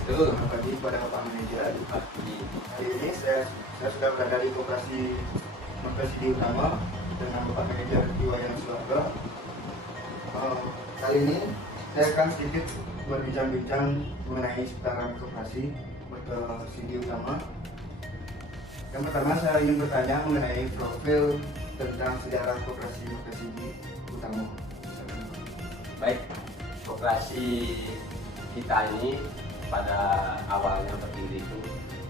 Betul. Selamat pagi kepada Bapak Manajer. Pagi. Hari ini saya sudah berada di Koperasi Makasidi Utama dengan Bapak Manajer Iwayan Suarga. Kali ini saya akan sedikit berbincang-bincang mengenai seputaran Koperasi Makasidi Utama. Yang pertama saya ingin bertanya mengenai profil tentang sejarah Koperasi Makasidi Utama. Baik, koperasi kita ini pada awalnya berdiri itu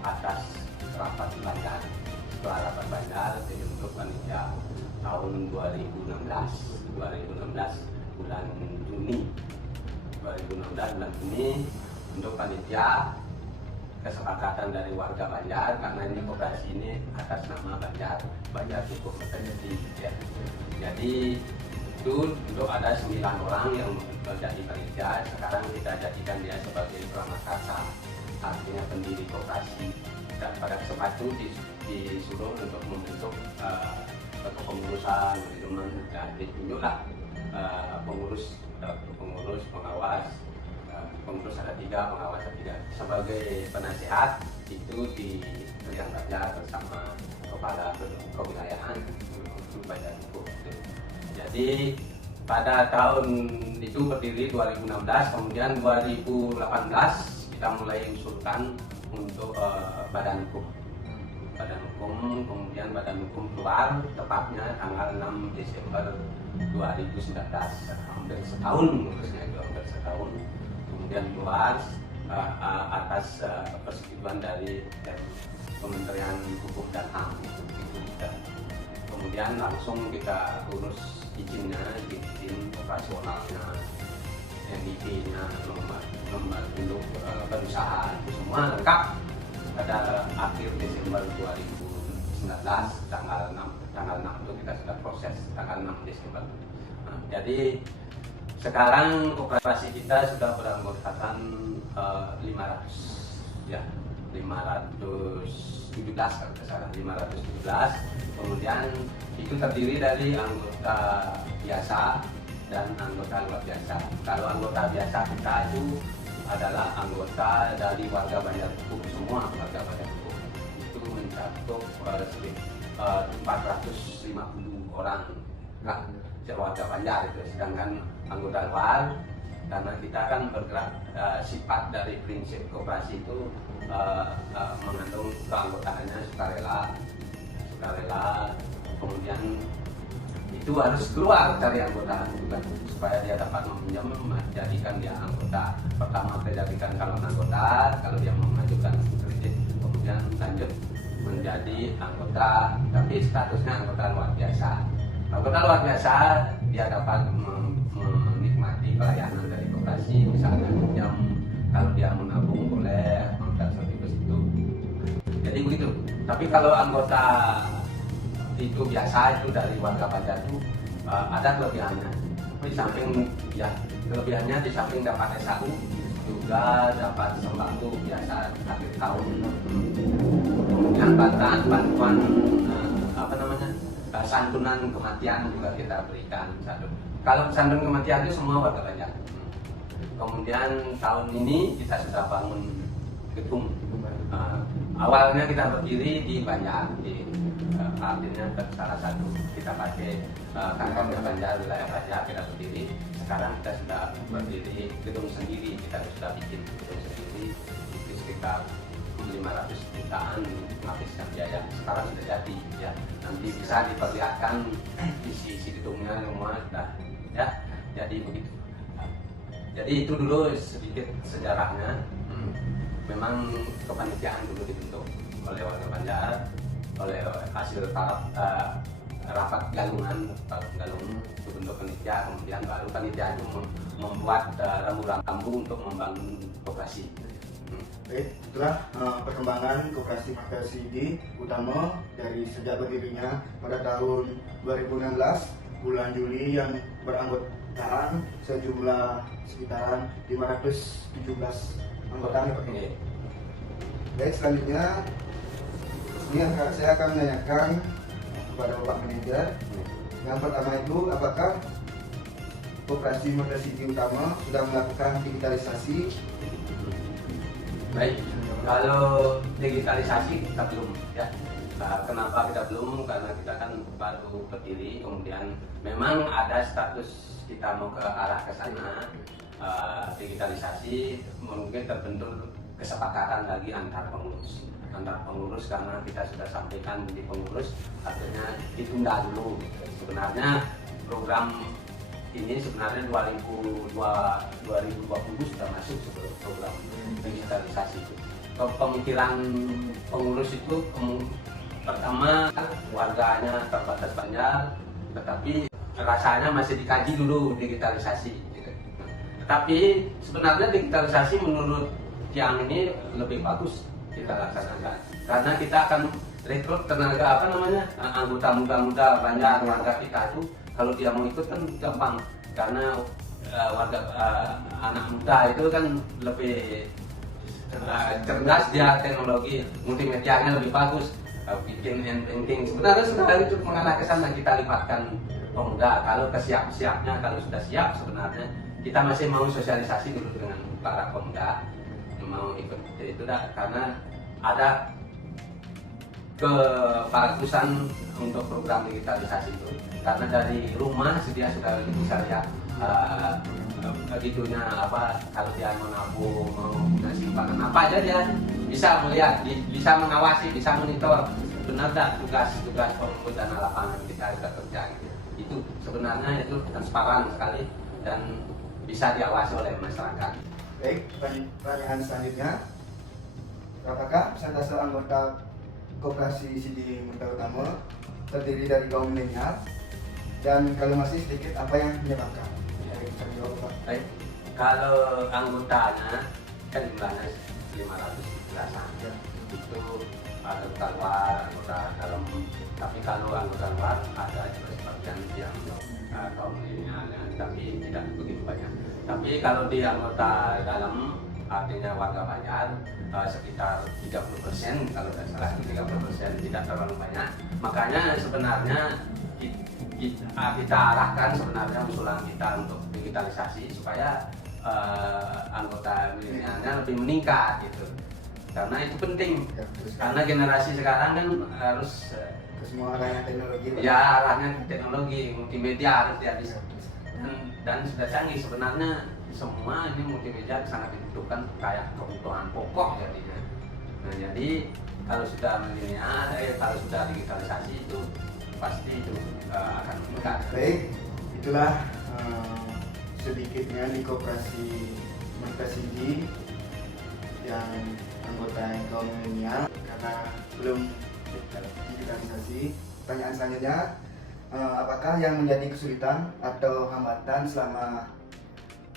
atas rapat bandar. Setelah rapat bandar dibentuk panitia tahun 2016 bulan Juni 2016 bulan Juni untuk panitia kesepakatan dari warga Banjar, karena ini koperasi ini atas nama Banjar cukup terjadi ya. Jadi itu untuk ada 9 orang yang menjadi panitia. Sekarang kita jadikan dia sebagai pramakasa, artinya pendiri koperasi. Dan pada kesempatan itu disuruh untuk membentuk kepengurusan manajemen, dan ditunjuklah pengurus, pengawas. Pengurus ada 3, pengawas ada 3. Sebagai penasihat itu di Kerjaan Banjar bersama kepala kewilayahan Banjar Hukum. Jadi pada tahun itu berdiri 2016, kemudian 2018 kita mulai usulkan untuk badan hukum, kemudian badan hukum keluar tepatnya tanggal 6 Desember 2019, hampir setahun, kemudian keluar atas persetujuan dari Kementerian Hukum dan HAM. Kemudian langsung kita urus izin operasionalnya, NIP-nya, nomor induk berusaha, itu semua lengkap pada akhir Desember 2019, tanggal 6 itu kita sudah proses tanggal 6 Desember. Jadi sekarang koperasi kita sudah beranggotakan 500 ya, 517 kalau tidak salah, 517. Kemudian itu terdiri dari anggota biasa dan anggota luar biasa. Kalau anggota biasa kita itu adalah anggota dari warga Banjar Hukum, semua warga Banjar Hukum. Itu mencakup 450 orang warga Banjar itu. Sedangkan anggota luar, karena kita kan bergerak sifat dari prinsip koperasi itu mengandung keanggotaannya sukarela, kemudian itu harus keluar dari anggota juga supaya dia dapat meminjam, menjadikan dia anggota. Pertama kita jadikan calon anggota, kalau dia mengajukan kredit, kemudian lanjut menjadi anggota, tapi statusnya anggota luar biasa. Anggota luar biasa dia dapat menikmati pelayanan dari koperasi, misalnya pinjam, kalau dia menabung boleh, seperti itu. Jadi begitu. Tapi kalau anggota itu biasa, itu dari warga Banjar itu ada kelebihannya. Di samping ya kelebihannya, di samping dapat SAU juga dapat sembako biasa akhir tahun. Kemudian bantuan santunan kematian juga kita berikan. Kalau santunan kematian itu semua warga Banjar. Kemudian tahun ini kita sudah bangun gedung. Awalnya kita berdiri di Banjar, artinya salah satu kita pakai kantornya Banjar, wilayah Banjar kita berdiri. Sekarang kita sudah berdiri gedung sendiri, kita sudah bikin gedung sendiri itu sekitar 500 jutaan menghabiskan biaya. Sekarang sudah jadi ya, nanti bisa diperlihatkan isi gedungnya semua sudah ya. Jadi begitu. Jadi itu dulu sedikit sejarahnya. Memang kepanitiaan dulu dibentuk oleh warga Banjar, oleh hasil rapat galungan itu bentuk panitia. Kemudian baru panitia itu membuat rambu-rambu untuk membangun koperasi. Baik, itulah perkembangan Koperasi Makasidi Utama dari sejak berdirinya pada tahun 2016 bulan Juli yang beranggotaan sejumlah sekitaran 517 anggotanya. Baik, selanjutnya ini saya akan menanyakan kepada Bapak Manajer. Yang pertama itu, apakah Koperasi Makasidi Utama sudah melakukan digitalisasi Baik, kalau digitalisasi kita belum ya. Nah, kenapa kita belum? Karena kita kan baru berdiri, kemudian memang ada status kita mau ke arah ke sana. Digitalisasi mungkin terbentuk kesepakatan lagi antar pengurus karena kita sudah sampaikan di pengurus, artinya ditunda dulu. Sebenarnya program ini sebenarnya 2020 sudah masuk sebelum program digitalisasi itu. Pemikiran pengurus itu pertama warganya terbatas banyak, tetapi rasanya masih dikaji dulu digitalisasi. Tetapi sebenarnya digitalisasi menurut yang ini lebih bagus kita laksanakan karena kita akan rekrut tenaga anggota muda-muda banyak warga kita itu. Kalau dia mau ikut kan gampang karena anak muda itu kan lebih cerdas, dia teknologi multimedianya lebih bagus, bikin ending. Sebenarnya sudah itu mengarah ke sana, kita libatkan pemuda. Kalau siapnya kalau sudah siap, sebenarnya kita masih mau sosialisasi dulu dengan para pemuda yang mau ikut itu karena ada kebagusan untuk program digitalisasi itu karena dari rumah dia sudah bisa lihat gitunya apa, kalau dia mau nabung, mau ngasih simpanan apa aja dia bisa melihat, bisa mengawasi, bisa monitor benar tak tugas pengurus dana lapangan kita sudah kerja gitu. Itu sebenarnya itu transparan sekali dan bisa diawasi oleh masyarakat. Baik, pertanyaan selanjutnya, apakah persentase anggota Koperasi Sidi Merta Utama terdiri dari kaum milenial, dan kalau masih sedikit apa yang menyebabkan? Baik, kalau anggotanya kan jumlahnya 513-an ya. Itu anggota luar, anggota dalam. Tapi kalau anggota luar ada juga sebagian yang kaum milenial, tapi tidak begitu banyak. Tapi kalau di anggota dalam artinya warga Banjar sekitar 30%, kalau tidak salah 30%, tidak terlalu banyak. Makanya sebenarnya kita arahkan sebenarnya usulan kita untuk digitalisasi supaya anggota milenialnya lebih meningkat gitu. Karena itu penting. Ya, karena generasi sekarang kan harus semua arahnya teknologi. Ya, arahnya teknologi, multimedia harus dihabis. Dan sudah canggih sebenarnya semua ini multimedia sangat dibutuhkan kayak kebutuhan pokok jadinya. Nah, jadi kalau sudah milenial, kalau sudah digitalisasi itu pasti itu akan meningkat. Baik, itulah sedikitnya di Koperasi Merta Sidi yang anggota kaum milenial karena belum digitalisasi. Pertanyaan selanjutnya, apakah yang menjadi kesulitan atau hambatan selama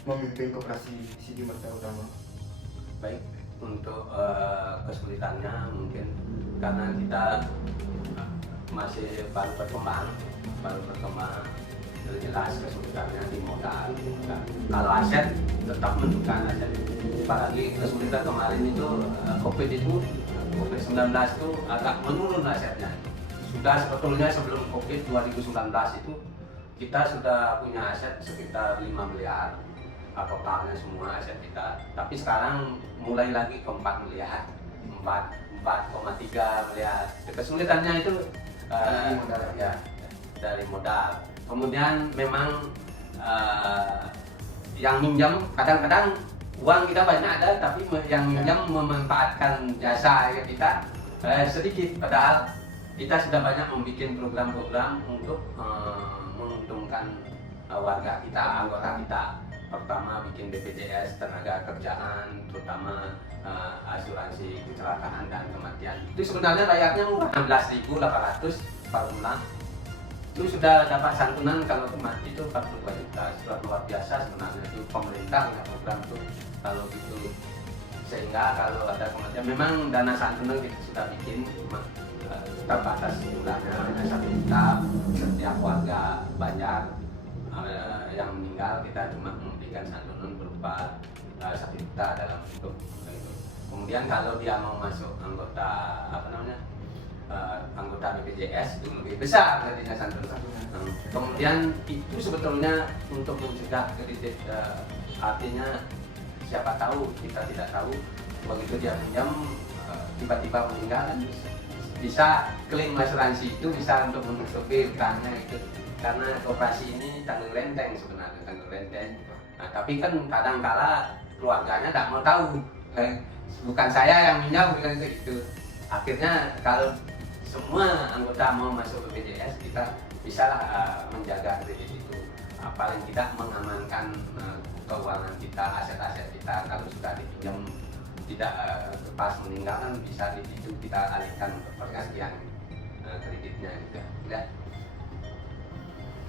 memimpin Koperasi Sidi Merta Utama? Baik, untuk kesulitannya mungkin karena kita masih baru berkembang, jelas kesulitannya di modal. Nah, kalau aset tetap menunjukkan aset. Apalagi kesulitan kemarin itu COVID-19 itu agak menurun asetnya. Sudah sebetulnya sebelum COVID 2019 itu kita sudah punya aset sekitar 5 miliar totalnya semua aset kita. Tapi sekarang mulai lagi ke 4 miliar, 4,3 miliar. Kesulitannya itu dari modal. Kemudian memang yang minjam kadang-kadang uang kita banyak ada, tapi yang minjam memanfaatkan jasa kita sedikit. Padahal kita sudah banyak membuat program-program untuk menguntungkan warga kita, anggota kita. Pertama bikin BPJS tenaga kerjaan, terutama asuransi kecelakaan dan kematian. Itu sebenarnya layaknya murah, 16.800 per bulan. Itu sudah dapat santunan kalau mati itu 42 juta. Sudah luar biasa sebenarnya itu pemerintah punya program itu kalau gitu. Sehingga kalau ada kematian, memang dana santunan kita sudah bikin terbatas jumlahnya hanya 1 juta setiap warga Banjar yang meninggal. Kita cuma memberikan santunan berupa 1 juta dalam hidup. Kemudian kalau dia mau masuk anggota anggota BPJS itu lebih besar jadinya santunan. Kemudian itu sebetulnya untuk mencegah kredit, artinya siapa tahu, kita tidak tahu begitu dia pinjam tiba-tiba meninggal kan bisa klaim asuransi itu bisa untuk menutupi utangnya itu, karena koperasi ini tanggung renteng sebenarnya, tanggung renteng. Nah, tapi kan kadang-kala keluarganya tidak mau tahu, bukan saya yang minjam bukan itu. Akhirnya kalau semua anggota mau masuk ke BPJS, kita bisa menjaga kredit itu, paling tidak mengamankan keuangan kita, aset-aset kita. Kalau sudah dipinjam tidak pas meninggal kan bisa itu kita alihkan untuk pergantian kreditnya gitu ya.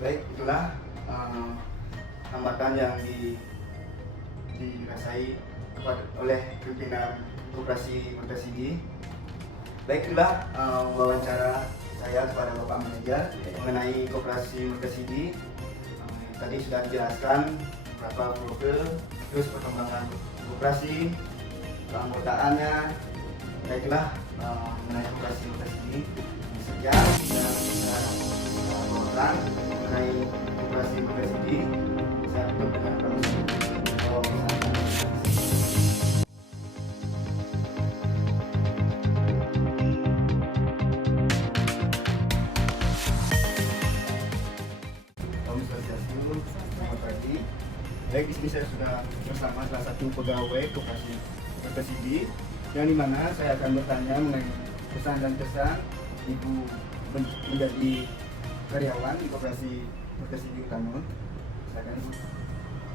Baik, itulah hambatan yang dirasai oleh pimpinan Koperasi Mertasidi. Baik, itulah wawancara saya kepada Bapak Manajer mengenai Koperasi Mertasidi. Tadi sudah dijelaskan beberapa profil, terus perkembangan koperasi, keanggotaannya. Baiklah, mengenai Koperasi Mertasidi sekian yang bisa bawakan mengenai Koperasi Mertasidi. Saya tutup dengan promosi. Selamat pagi. Baik, di sini saya sudah bersama salah satu pegawai Koperasi Mertasidi, yang dimana saya akan bertanya mengenai pesan dan kesan Ibu menjadi karyawan di Koperasi Mertasidi Utama. Silakan Ibu.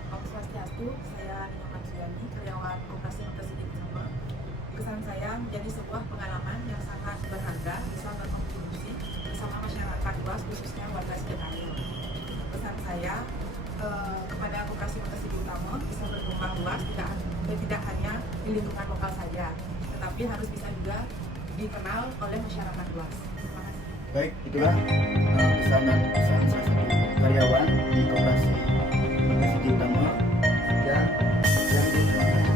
Om Swastiastu, saya Nina Majiani, karyawan Koperasi Mertasidi Utama. Kesan saya menjadi sebuah pengalaman yang sangat berharga, bisa berkontribusi bersama masyarakat luas, khususnya warga sekitar. Pesan saya kepada Koperasi Mertasidi Utama bisa berkembang luas, tidak hanya di lingkungan lokal saja, tetapi harus bisa juga dikenal oleh masyarakat luas. Terima kasih. Baik, itulah pesan dan kesan salah satu karyawan di Koperasi Mertasidi Utama. Ya, yang terima kasih.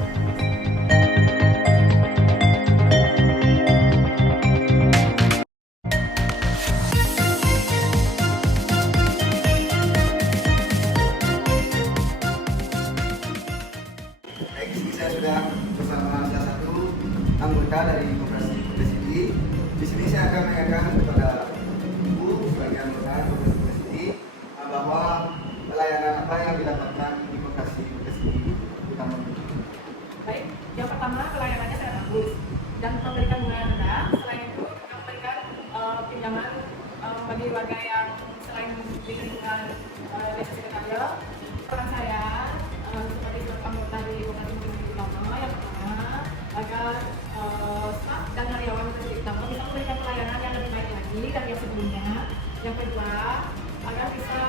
Saya sudah bersama salah satu anggota dari Koperasi Mertasidi. Di sini saya akan menanyakan kepada Ibu sebagai anggota Koperasi Mertasidi bahwa pelayanan apa yang didapatkan di Koperasi Mertasidi Utama. Baik, yang pertama pelayanannya sangat bagus dan memberikan bunga yang rendah. Selain itu, kita memberikan pinjaman bagi warga yang selain di lingkungan desa sekitarnya. Peran saya sebagai anggota di Koperasi Mertasidi Utama, yang pertama agar staf dan karyawan Mertasidi Utama bisa memberikan pelayanan yang lebih baik lagi dari yang sebelumnya. Yang kedua, agar bisa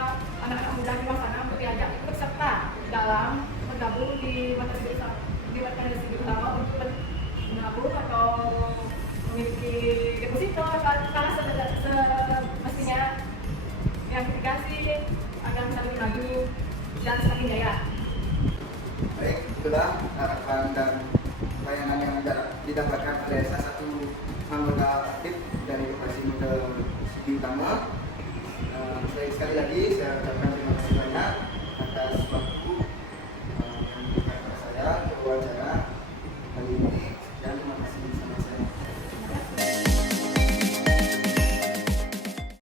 anak-anak muda di luar sana untuk diajak ikut serta dalam bergabung di Mertasidi Utama untuk menabung atau memiliki deposito karena semestinya yang dikasih agar bisa lebih maju dan semakin jaya. Baik, itulah harapan dan pelayanan yang didapatkan oleh salah satu anggota aktif dari Koperasi Mertasidi Utama. Sekali lagi saya ucapkan